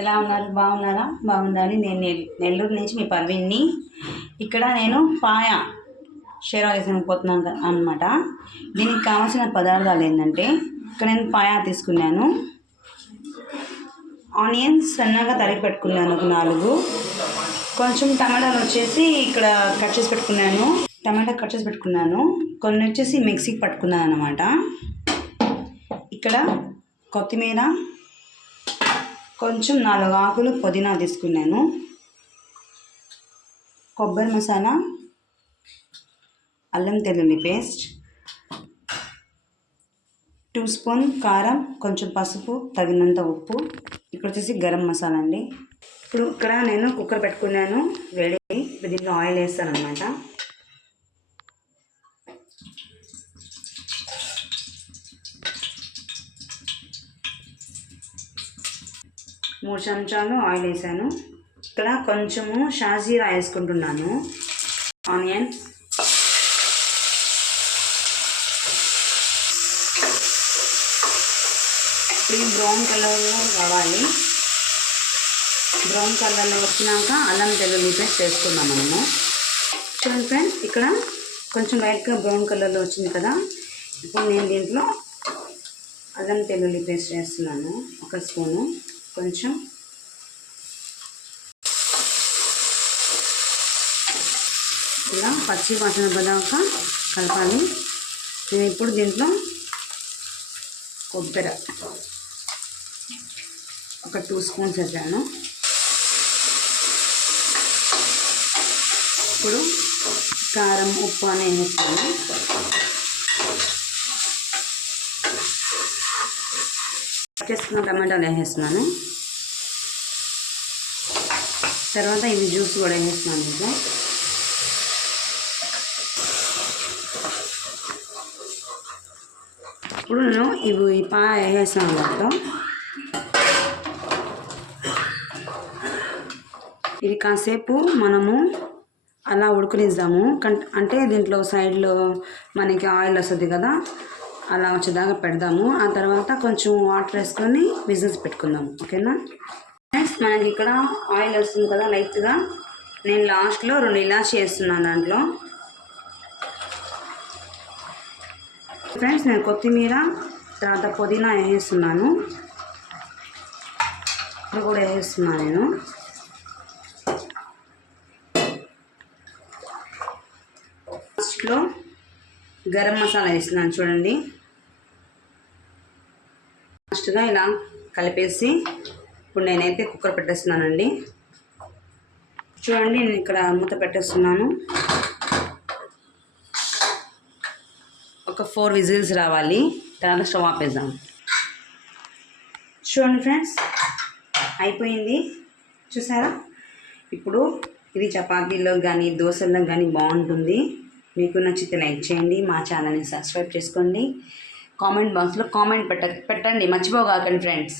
ఎలా ఉన్నారు? బాగున్నారా? బాగుండాలి. నేను నెల్లూరు నుంచి మీ పర్వీన్ని. ఇక్కడ నేను పాయ షేర్ వేసిపోతున్నాను అనమాట. దీనికి కావాల్సిన పదార్థాలు ఏంటంటే, ఇక్కడ నేను పాయ తీసుకున్నాను, ఆనియన్స్ సన్నగా తరిగి పెట్టుకున్నాను ఒక 4, కొంచెం టమాటాలు వచ్చేసి ఇక్కడ కట్ చేసి పెట్టుకున్నాను, కొన్ని వచ్చేసి మిక్సీకి పట్టుకున్నాను అనమాట. ఇక్కడ కొత్తిమీర, కొంచెం 4 ఆకులు పుదీనా తీసుకున్నాను, కొబ్బరి మసాలా, అల్లం వెల్లుల్లి పేస్ట్, 2 స్పూన్ కారం, కొంచెం పసుపు, తగినంత ఉప్పు. ఇక్కడ వచ్చేసి గరం మసాలా అండి. ఇప్పుడు ఇక్కడ నేను కుక్కర్ పెట్టుకున్నాను వేడి. ఇప్పుడు దీంట్లో ఆయిల్ వేస్తాను అనమాట. మూడు చెంచాలు ఆయిల్ వేసాను. ఇక్కడ కొంచెము షాజీరా వేసుకుంటున్నాను, ఆనియన్స్, ఇప్పుడు బ్రౌన్ కలర్లో కావాలి. బ్రౌన్ కలర్లో వచ్చినాక అల్లం వెల్లుల్లి పేస్ట్ వేసుకున్నాం మనము. చూడండి ఫ్రెండ్స్, ఇక్కడ కొంచెం లైట్గా బ్రౌన్ కలర్లో వచ్చింది కదా. ఇప్పుడు నేను దీంట్లో అల్లం వెల్లుల్లి పేస్ట్ వేస్తున్నాను, 1 స్పూను. కొంచెం ఇలా పచ్చి వాసన పదాక కలపాలి. నేను ఇప్పుడు దీంట్లో కొబ్బరి ఒక 2 స్పూన్స్ వేసాను. ఇప్పుడు కారం, ఉప్పు అని వేస్తాను. చేసుకున్న టమాటాలు వేసేస్తున్నాను. తర్వాత ఇవి జ్యూస్ కూడా వేసేస్తున్నాను ఇంకా. ఇప్పుడు నేను ఈ పాయ వేసేస్తాను దాంట్లో. ఇది కాసేపు మనము అలా ఉడకనిద్దాము. అంటే దీంట్లో సైడ్లో మనకి ఆయిల్ వస్తుంది కదా, అలా వచ్చేదాకా పెడదాము. ఆ తర్వాత కొంచెం వాటర్ వేసుకొని విజిల్స్ పెట్టుకుందాము, ఓకేనా ఫ్రెండ్స్. మనకి ఇక్కడ ఆయిల్ వస్తుంది కదా లైట్గా. నేను లాస్ట్లో 2 ఇలాచి వేస్తున్నాను దాంట్లో. ఫ్రెండ్స్, నేను కొత్తిమీర తర్వాత పుదీనా వేసేస్తున్నాను. ఇప్పుడు కూడా వేసేస్తున్నాను నేను. లాస్ట్లో గరం మసాలా వేస్తున్నాను చూడండి. లాస్ట్గా ఇలా కలిపేసి ఇప్పుడు నేనైతే కుక్కర్ పెట్టేస్తున్నానండి. చూడండి, నేను ఇక్కడ మూత పెట్టేస్తున్నాను. ఒక 4 విజిల్స్ రావాలి, తర్వాత స్టవ్ ఆపేద్దాం. చూడండి ఫ్రెండ్స్, అయిపోయింది. చూసారా? ఇప్పుడు ఇది చపాతీలో కానీ దోశల్లో కానీ బాగుంటుంది. మీకు నచ్చితే లైక్ చేయండి, మా ఛానల్ని సబ్స్క్రైబ్ చేసుకోండి, కామెంట్ బాక్స్లో కామెంట్ పెట్టండి, మర్చిపోగాకండి ఫ్రెండ్స్.